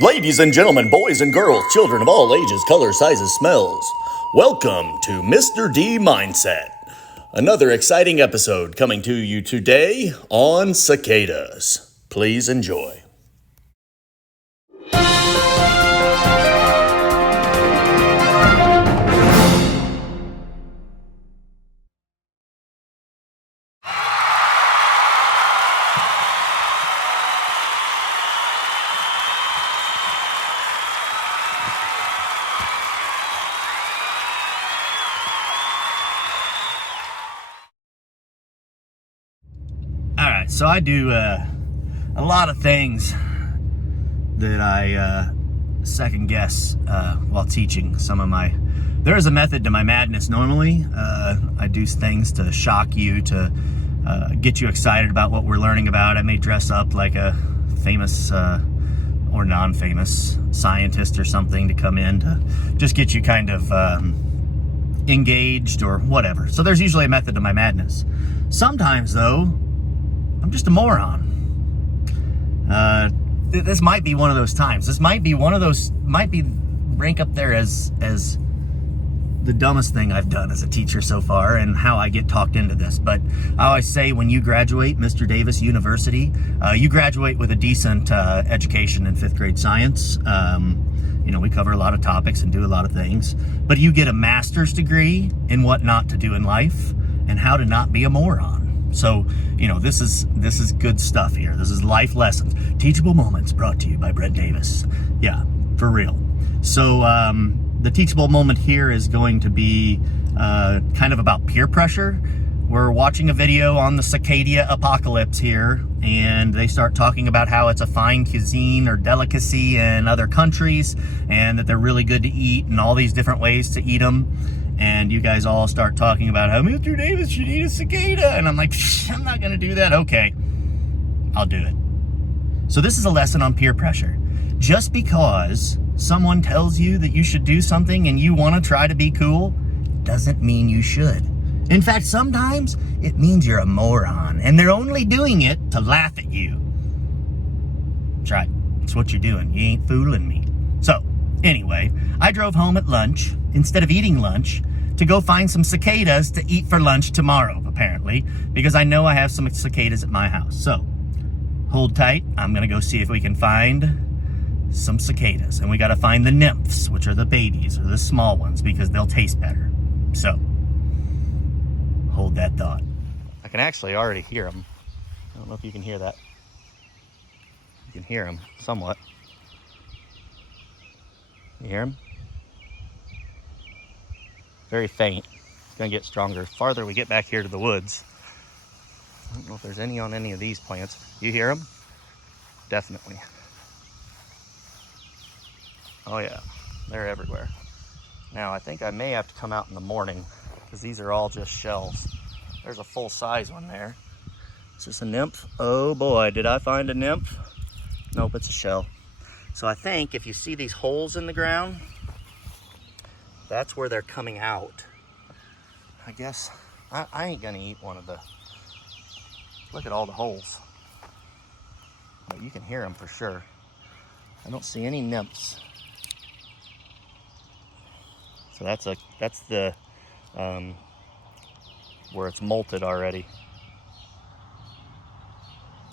Ladies and gentlemen, boys and girls, children of all ages, colors, sizes, smells, welcome to Mr. D Mindset. Another exciting episode coming to you today on cicadas. Please enjoy. Alright, so I do a lot of things that I second guess while teaching some of my... There is a method to my madness normally. I do things to shock you, to get you excited about what we're learning about. I may dress up like a famous or non-famous scientist or something to come in to just get you kind of engaged or whatever. So there's usually a method to my madness. Sometimes, though, I'm just a moron. This might be one of those times. This might be one of those, rank up there as the dumbest thing I've done as a teacher so far, and how I get talked into this. But I always say, when you graduate Mr. Davis University, you graduate with a decent education in 5th grade science. You know, we cover a lot of topics and do a lot of things, but you get a master's degree in what not to do in life and how to not be a moron. So, you know, this is good stuff here. This is life lessons. Teachable Moments brought to you by Brent Davis. Yeah, for real. So, the teachable moment here is going to be kind of about peer pressure. We're watching a video on the cicada apocalypse here, and they start talking about how it's a fine cuisine or delicacy in other countries, and that they're really good to eat and all these different ways to eat them. And you guys all start talking about how Mr. Davis should eat a cicada. And I'm like, I'm not going to do that. Okay, I'll do it. So this is a lesson on peer pressure. Just because someone tells you that you should do something and you want to try to be cool, doesn't mean you should. In fact, sometimes it means you're a moron and they're only doing it to laugh at you. That's right. That's what you're doing. You ain't fooling me. So, anyway, I drove home at lunch instead of eating lunch to go find some cicadas to eat for lunch tomorrow, apparently, because I know I have some cicadas at my house. So, hold tight. I'm going to go see if we can find some cicadas. And we got to find the nymphs, which are the babies, or the small ones, because they'll taste better. So, hold that thought. I can actually already hear them. I don't know if you can hear that. You can hear them somewhat. You hear them? Very faint. It's going to get stronger the farther we get back here to the woods. I don't know if there's any on any of these plants. You hear them? Definitely. Oh yeah, they're everywhere. Now I think I may have to come out in the morning because these are all just shells. There's a full-size one there. Is this a nymph? Oh boy, did I find a nymph? Nope, it's a shell. So I think if you see these holes in the ground, that's where they're coming out. I guess I ain't gonna eat one of the... Look at all the holes. But you can hear them for sure. I don't see any nymphs. So that's the where it's molted already.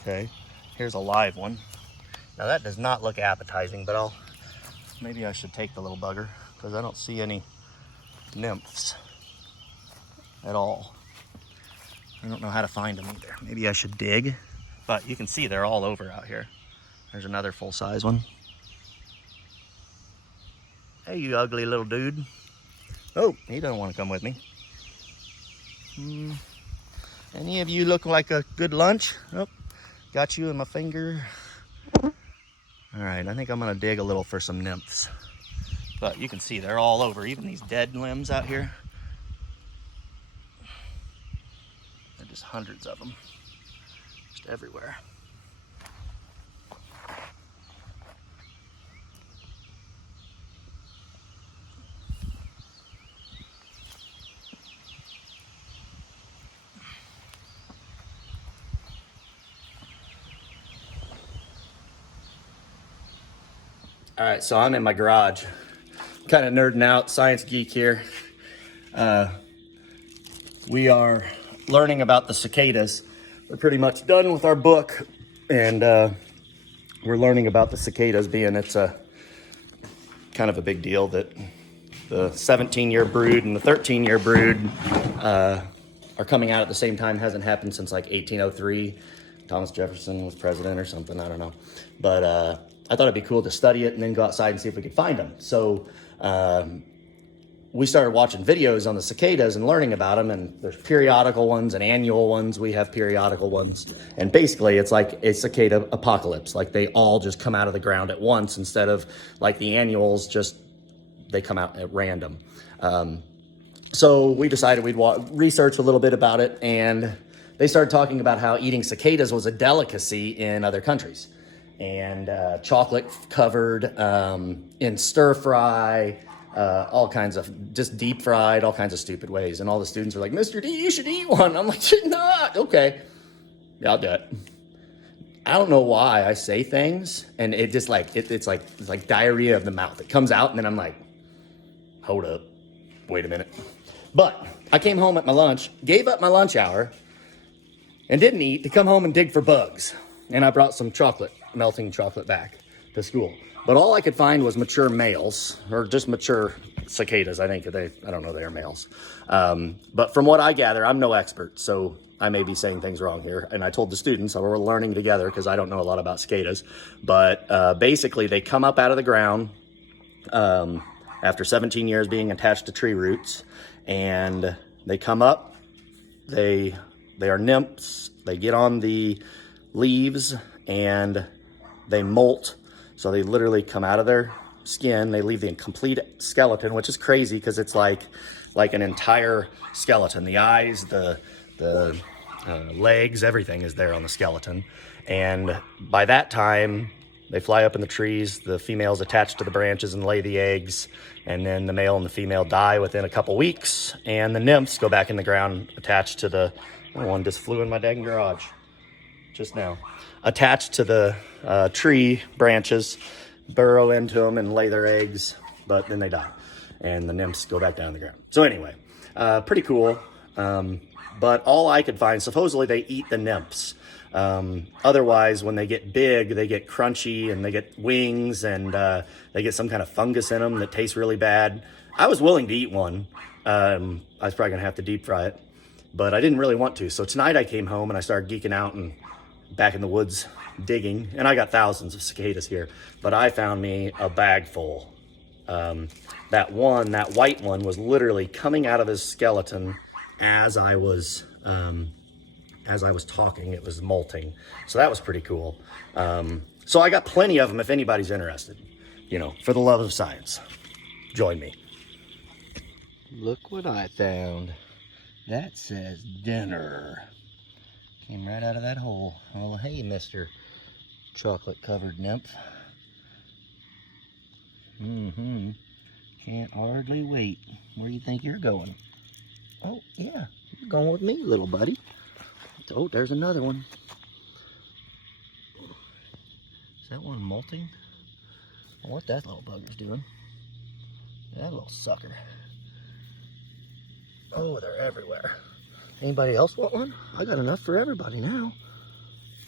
Okay, here's a live one. Now that does not look appetizing, but maybe I should take the little bugger because I don't see any nymphs at all. I don't know how to find them either. Maybe I should dig, but you can see they're all over out here. There's another full-size one. Hey, you ugly little dude. Oh, he doesn't want to come with me. Any of you look like a good lunch? Oh, got you in my finger. All right, I think I'm gonna dig a little for some nymphs. But you can see they're all over, even these dead limbs out here. There's just hundreds of them, just everywhere. All right, so I'm in my garage, kind of nerding out, science geek here. We are learning about the cicadas. We're pretty much done with our book, and we're learning about the cicadas, being it's a kind of a big deal that the 17-year brood and the 13-year brood are coming out at the same time. Hasn't happened since like 1803. Thomas Jefferson was president or something, I don't know. But I thought it'd be cool to study it and then go outside and see if we could find them. So we started watching videos on the cicadas and learning about them, and there's periodical ones and annual ones. We have periodical ones. And basically it's like a cicada apocalypse. Like they all just come out of the ground at once instead of like the annuals, just they come out at random. So we decided we'd research a little bit about it, and they started talking about how eating cicadas was a delicacy in other countries. And chocolate covered in stir fry, all kinds of just deep fried, all kinds of stupid ways. And all the students were like, Mr. D, you should eat one. I'm like, not. Okay, yeah, I'll do it. I don't know why I say things, and it just like, it's like diarrhea of the mouth. It comes out, and then I'm like, hold up, wait a minute. But I came home at my lunch, gave up my lunch hour, and didn't eat to come home and dig for bugs. And I brought some chocolate, melting chocolate back to school. But all I could find was mature males, or just mature cicadas. I don't know, they are males. But from what I gather, I'm no expert, so I may be saying things wrong here. And I told the students, so we're learning together because I don't know a lot about cicadas. But basically, they come up out of the ground after 17 years being attached to tree roots. And they come up, they are nymphs, they get on the leaves, and they molt. So they literally come out of their skin, they leave the incomplete skeleton, which is crazy because it's like an entire skeleton. The eyes, the legs, everything is there on the skeleton. And by that time, they fly up in the trees, the female's attached to the branches and lay the eggs, and then the male and the female die within a couple weeks, and the nymphs go back in the ground attached to the, one just flew in my dang garage just now, attached to the tree branches, burrow into them and lay their eggs, but then they die, and the nymphs go back down the ground. So anyway, pretty cool, but all I could find, supposedly they eat the nymphs. Otherwise, when they get big, they get crunchy and they get wings, and they get some kind of fungus in them that tastes really bad. I was willing to eat one. I was probably gonna have to deep fry it, but I didn't really want to. So tonight I came home and I started geeking out and back in the woods digging, and I got thousands of cicadas here, but I found me a bag full. That white one was literally coming out of his skeleton as I was talking. It was molting. So that was pretty cool. So I got plenty of them if anybody's interested, for the love of science. Join me. Look what I found. That says dinner. Came right out of that hole. Oh, hey, Mr. Chocolate covered nymph. Can't hardly wait. Where do you think you're going? Oh, yeah, you're going with me, little buddy. Oh, there's another one. Is that one molting? I wonder what that little bugger's doing. That little sucker. Oh, they're everywhere. Anybody else want one? I got enough for everybody now.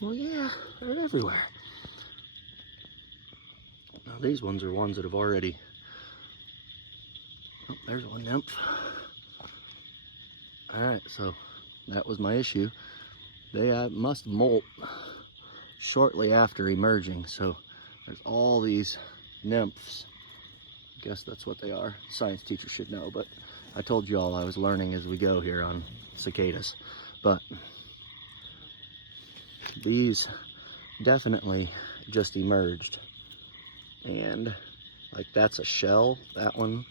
Well, yeah, they're everywhere. Now, these ones are ones that have already... Oh, there's one nymph. Alright, so that was my issue. They must molt shortly after emerging, so there's all these nymphs. I guess that's what they are. Science teacher should know, but I told you all I was learning as we go here on cicadas. But these definitely just emerged, and like that's a shell, that one,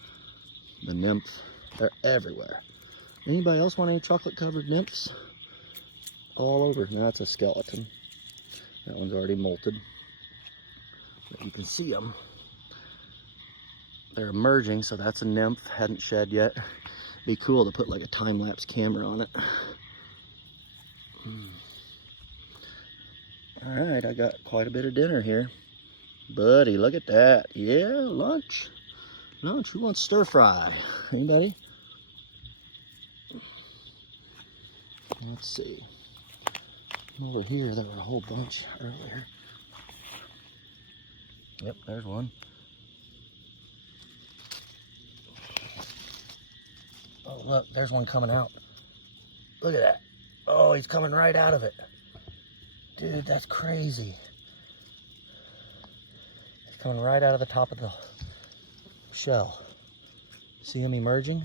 the nymph, they're everywhere. Anybody else want any chocolate covered nymphs? All over. Now that's a skeleton. That one's already molted, but you can see them. They're emerging, so that's a nymph, hadn't shed yet. Be cool to put like a time-lapse camera on it. All right, I got quite a bit of dinner here. Buddy, look at that. Yeah, lunch. Lunch, who wants stir fry? Anybody? Let's see. Over here, there were a whole bunch earlier. Yep, there's one. Oh, look, there's one coming out. Look at that. Oh, he's coming right out of it. Dude, that's crazy. He's coming right out of the top of the shell. See him emerging?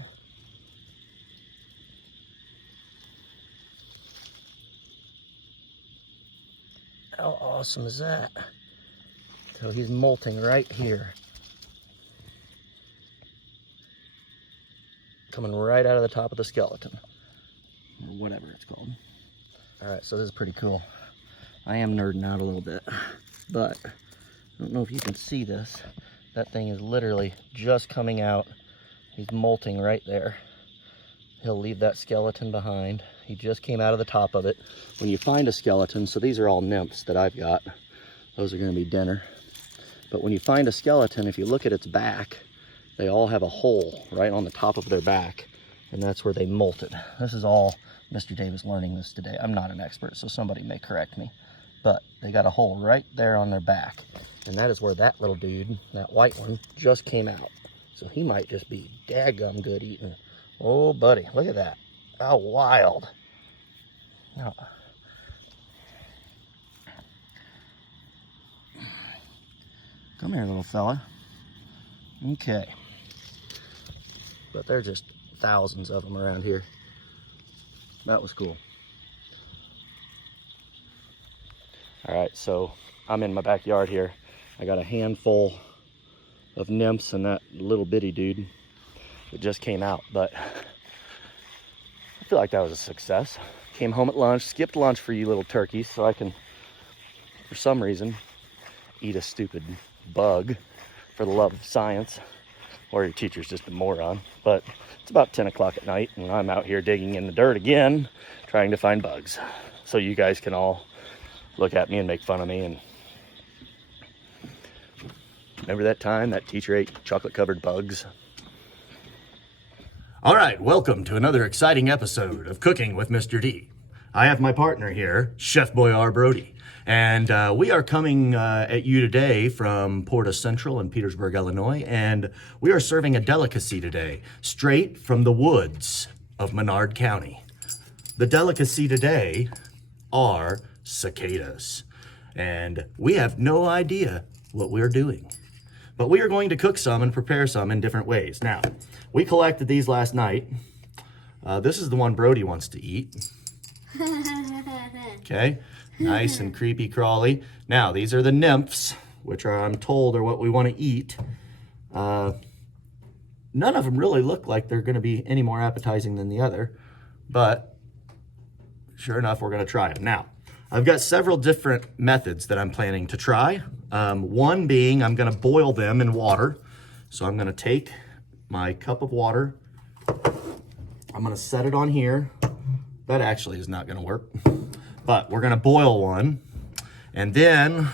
How awesome is that? So he's molting right here. Coming right out of the top of the skeleton, or whatever it's called. All right, so this is pretty cool. I am nerding out a little bit, but I don't know if you can see this. That thing is literally just coming out. He's molting right there. He'll leave that skeleton behind. He just came out of the top of it. When you find a skeleton, so these are all nymphs that I've got. Those are gonna be dinner. But when you find a skeleton, if you look at its back, they all have a hole right on the top of their back, and that's where they molted. This is all Mr. Davis learning this today. I'm not an expert, so somebody may correct me. But they got a hole right there on their back, and that is where that little dude, that white one, just came out. So he might just be daggum good eating. Oh, buddy, look at that. How wild. Now, come here, little fella. Okay. But there's just thousands of them around here. That was cool. All right, so I'm in my backyard here. I got a handful of nymphs and that little bitty dude that just came out, but I feel like that was a success. Came home at lunch, skipped lunch for you little turkeys so I can, for some reason, eat a stupid bug for the love of science, or your teacher's just a moron. But it's about 10 o'clock at night and I'm out here digging in the dirt again, trying to find bugs. So you guys can all look at me and make fun of me. And remember that time that teacher ate chocolate covered bugs? All right, welcome to another exciting episode of Cooking with Mr. D. I have my partner here, Chef Boyar Brody, and we are coming at you today from Porta Central in Petersburg, Illinois, and we are serving a delicacy today, straight from the woods of Menard County. The delicacy today are cicadas, and we have no idea what we're doing. But we are going to cook some and prepare some in different ways. Now, we collected these last night. This is the one Brody wants to eat. Okay, nice and creepy crawly. Now, these are the nymphs, which are, I'm told, are what we want to eat. None of them really look like they're going to be any more appetizing than the other, but sure enough, we're going to try them. Now, I've got several different methods that I'm planning to try. One being I'm going to boil them in water. So I'm going to take my cup of water. I'm going to set it on here. That actually is not going to work. But we're going to boil one. And then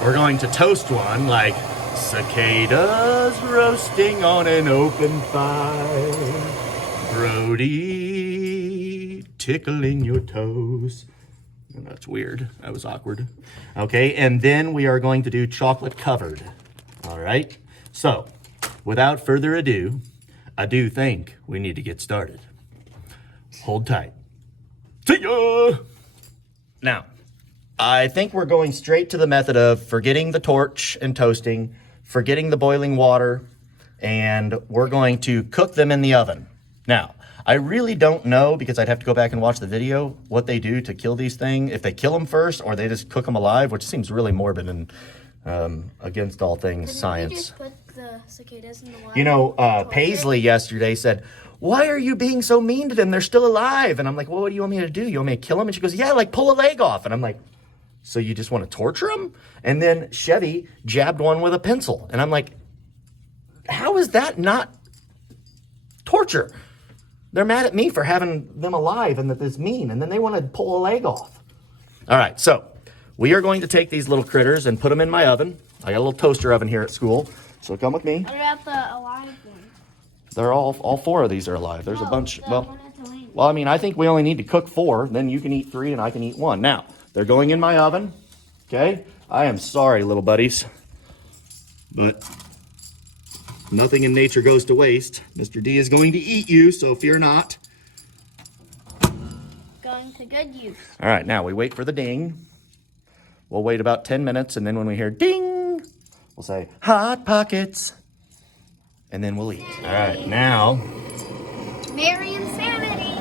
we're going to toast one like cicadas roasting on an open fire. Brody tickling your toes. That's weird. That was awkward. Okay, and then we are going to do chocolate covered. All right. So, without further ado, I do think we need to get started. Hold tight. See ya! Now, I think we're going straight to the method of forgetting the torch and toasting, forgetting the boiling water, and we're going to cook them in the oven. Now, I really don't know, because I'd have to go back and watch the video, what they do to kill these things. If they kill them first or they just cook them alive, which seems really morbid and against all things science. You just put the cicadas in the water? You know, Paisley yesterday said, "Why are you being so mean to them? They're still alive." And I'm like, "Well, what do you want me to do? You want me to kill them?" And she goes, "Yeah, like pull a leg off." And I'm like, "So you just want to torture them?" And then Chevy jabbed one with a pencil. And I'm like, how is that not torture? They're mad at me for having them alive and that it's mean, and then they want to pull a leg off. All right, so we are going to take these little critters and put them in my oven. I got a little toaster oven here at school, so come with me. What about the alive one? They're all 4 of these are alive. There's a No, bunch. the Well, one at the wing. I mean, I think we only need to cook 4. Then you can eat 3 and I can eat 1. Now, they're going in my oven. Okay? I am sorry, little buddies. But nothing in nature goes to waste. Mr. D is going to eat you, so fear not. Going to good use. All right, now we wait for the ding. We'll wait about 10 minutes, and then when we hear ding, we'll say, Hot Pockets. And then we'll eat. All right, now. Merry insanity.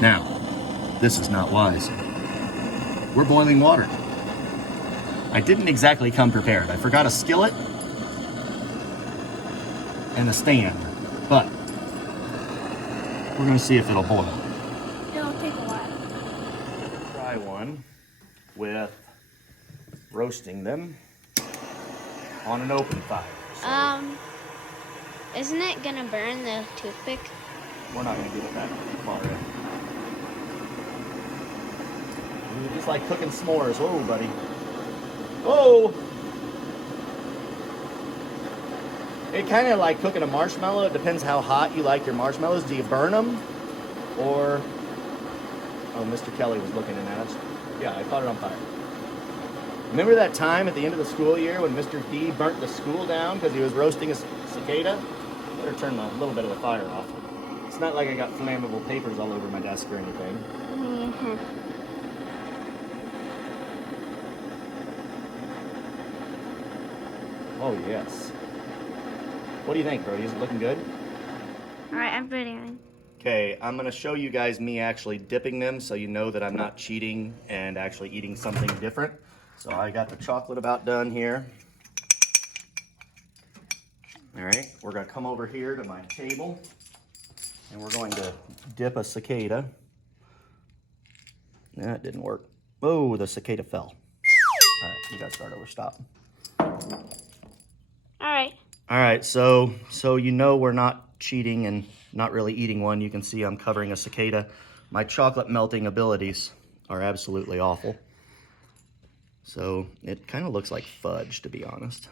Now, this is not wise. We're boiling water. I didn't exactly come prepared. I forgot a skillet and a stand, but we're gonna see if it'll boil. It'll take a while. Try one with roasting them on an open fire. So Isn't it gonna burn the toothpick? we're not gonna get it that far in. It's just like cooking s'mores. Whoa, buddy. Whoa! It kind of like cooking a marshmallow. It depends how hot you like your marshmallows. Do you burn them? Or... Oh, Mr. Kelly was looking in at us. Yeah, I caught it on fire. Remember that time at the end of the school year when Mr. D burnt the school down because he was roasting a cicada? Better turn a little bit of the fire off. It's not like I got flammable papers all over my desk or anything. Mm-hmm. Oh, yes. What do you think, Brody? Is it looking good? All right, I'm videoing. Okay, I'm going to show you guys me actually dipping them so you know that I'm not cheating and actually eating something different. So I got the chocolate about done here. All right, we're going to come over here to my table and we're going to dip a cicada. That didn't work. Oh, the cicada fell. All right, you got to start over. Stop. All right, so you know we're not cheating and not really eating one. You can see I'm covering a cicada. My chocolate melting abilities are absolutely awful. So it kind of looks like fudge, to be honest.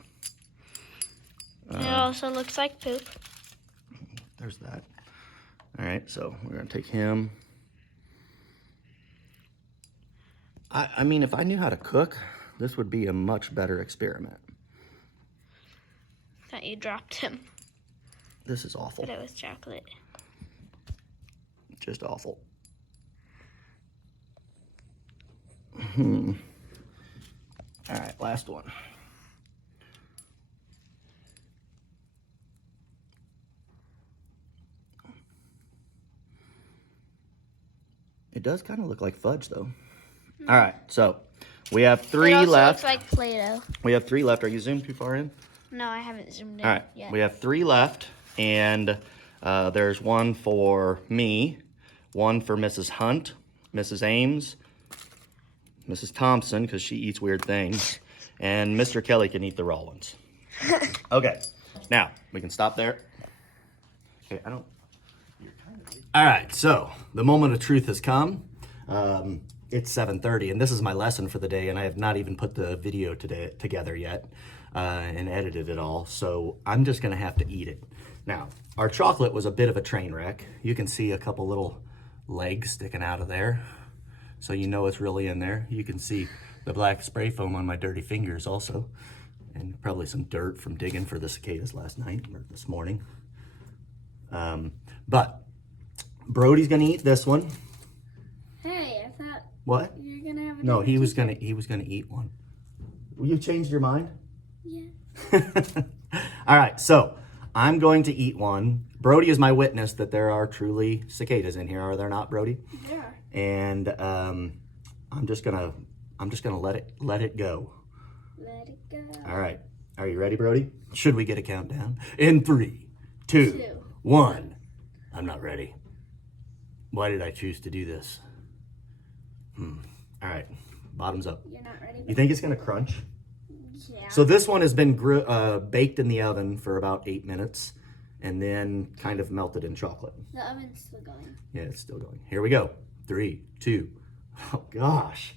It also looks like poop. There's that. All right, so we're gonna take him. I mean, if I knew how to cook, this would be a much better experiment. Thought you dropped him, This is awful. but it was chocolate. Just awful. All right, last one. It does kind of look like fudge, though. All right, so we have 3 It also left. looks like Play-Doh. We have 3 left. Are you zoomed too far in? No, I haven't zoomed in All right, yet. we have 3 left, and there's one for me, one for Mrs. Hunt, Mrs. Ames, Mrs. Thompson, because she eats weird things, and Mr. Kelly can eat the raw ones. Okay, now we can stop there. Okay, I don't. All right, so the moment of truth has come. It's 7:30, and this is my lesson for the day, and I have not even put the video together yet and edited it all, so I'm just gonna have to eat it. Now, our chocolate was a bit of a train wreck. You can see a couple little legs sticking out of there, so you know it's really in there. You can see the black spray foam on my dirty fingers also, and probably some dirt from digging for the cicadas last night or this morning. But Brody's gonna eat this one. Hey, I thought What? you were gonna have a No, different he was gonna eat one. You changed your mind? Yeah. All right, so I'm going to eat one. Brody is my witness that there are truly cicadas in here, are there not, Brody? Yeah. And I'm just gonna let it go. Let it go. All right, are you ready, Brody? Should we get a countdown? In 3, 2, 1. I'm not ready. Why did I choose to do this? All right, bottoms up. You're not ready. You think it's gonna crunch? Yeah. So this one has been baked in the oven for about 8 minutes and then kind of melted in chocolate. The oven's still going. Yeah, it's still going. Here we go. 3, 2, Oh, gosh.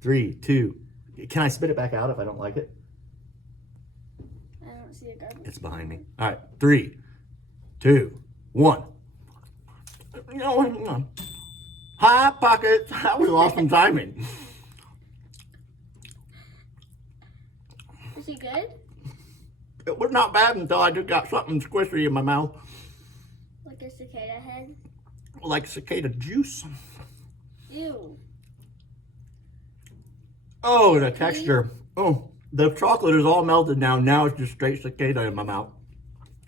3, 2. Can I spit it back out if I don't like it? I don't see a garbage. It's behind me. All right. 3, 2, 1. Hot Pockets. That was awesome timing. Is he good? It was not bad until I just got something squishy in my mouth. Like a cicada head? Like cicada juice. Ew. Oh, the texture. Oh, the chocolate is all melted now. Now it's just straight cicada in my mouth.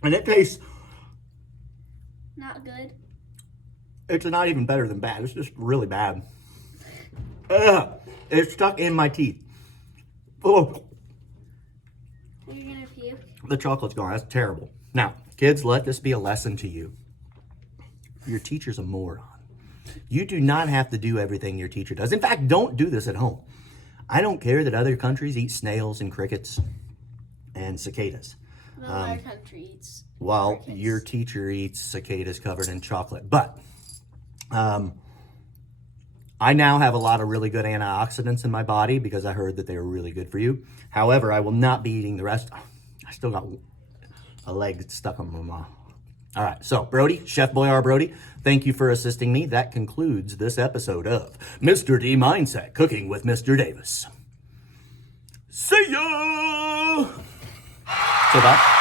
And it tastes, Not good. it's not even better than bad. It's just really bad. Ugh, it's stuck in my teeth. Oh, You're gonna puke? the chocolate's gone. That's terrible. Now, kids, let this be a lesson to you. Your teacher's a moron. You do not have to do everything your teacher does. In fact, don't do this at home. I don't care that other countries eat snails and crickets and cicadas. No, our country eats. While crickets. your teacher eats cicadas covered in chocolate. But I now have a lot of really good antioxidants in my body because I heard that they were really good for you. However, I will not be eating the rest. I still got a leg stuck on my mouth. All right, so Brody, Chef Boyar Brody, thank you for assisting me. That concludes this episode of Mr. D Mindset, Cooking with Mr. Davis. See ya! So that